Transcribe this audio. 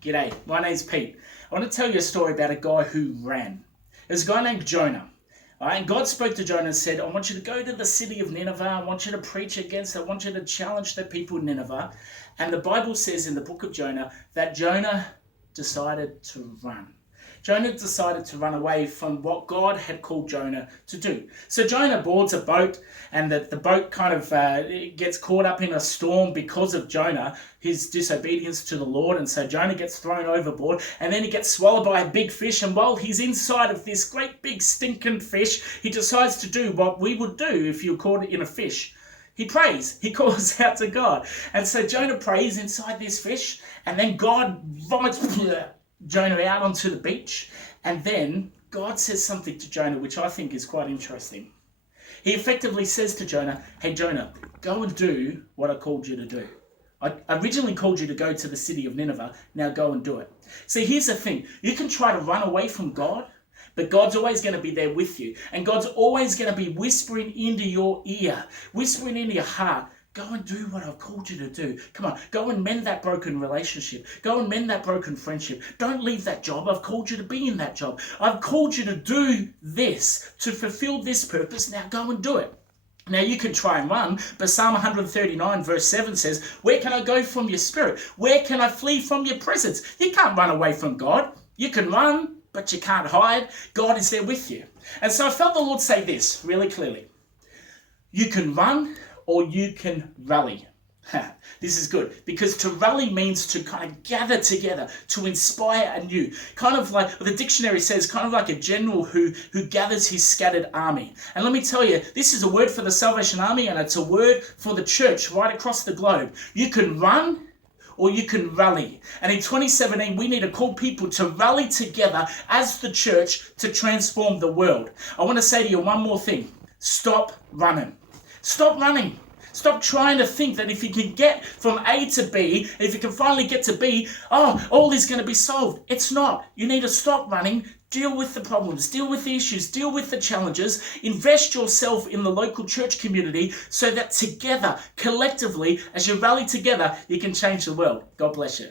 G'day, my name's Pete. I want to tell you a story about a guy who ran. There's a guy named Jonah. All right, and God spoke to Jonah and said, I want you to go to the city of Nineveh. I want you to preach against it. I want you to challenge the people of Nineveh. And the Bible says in the book of Jonah that Jonah decided to run. Jonah decided to run away from what God had called Jonah to do. So Jonah boards a boat, and the boat kind of gets caught up in a storm because of Jonah, his disobedience to the Lord. And so Jonah gets thrown overboard, and then he gets swallowed by a big fish. And while he's inside of this great big stinking fish, he decides to do what we would do if you're caught in a fish. He prays. He calls out to God. And so Jonah prays inside this fish, and then God vomits Jonah out onto the beach, and then God says something to Jonah which I think is quite interesting. He effectively says to Jonah, hey Jonah, go and do what I called you to do. I originally called you to go to the city of Nineveh, now go and do it. See, here's the thing, you can try to run away from God, but God's always going to be there with you, and God's always going to be whispering into your ear, whispering into your heart, go and do what I've called you to do. Come on, go and mend that broken relationship. Go and mend that broken friendship. Don't leave that job. I've called you to be in that job. I've called you to do this, to fulfill this purpose. Now go and do it. Now you can try and run, but Psalm 139 verse 7 says, where can I go from your spirit? Where can I flee from your presence? You can't run away from God. You can run, but you can't hide. God is there with you. And so I felt the Lord say this really clearly. You can run, or you can rally. This is good, because to rally means to kind of gather together, to inspire anew. Kind of like, the dictionary says, kind of like a general who gathers his scattered army. And let me tell you, this is a word for the Salvation Army, and it's a word for the church right across the globe. You can run, or you can rally. And in 2017, we need to call people to rally together as the church to transform the world. I want to say to you one more thing. Stop running. Stop running. Stop trying to think that if you can get from A to B, if you can finally get to B, all is going to be solved. It's not. You need to stop running, deal with the problems, deal with the issues, deal with the challenges, invest yourself in the local church community so that together, collectively, as you rally together, you can change the world. God bless you.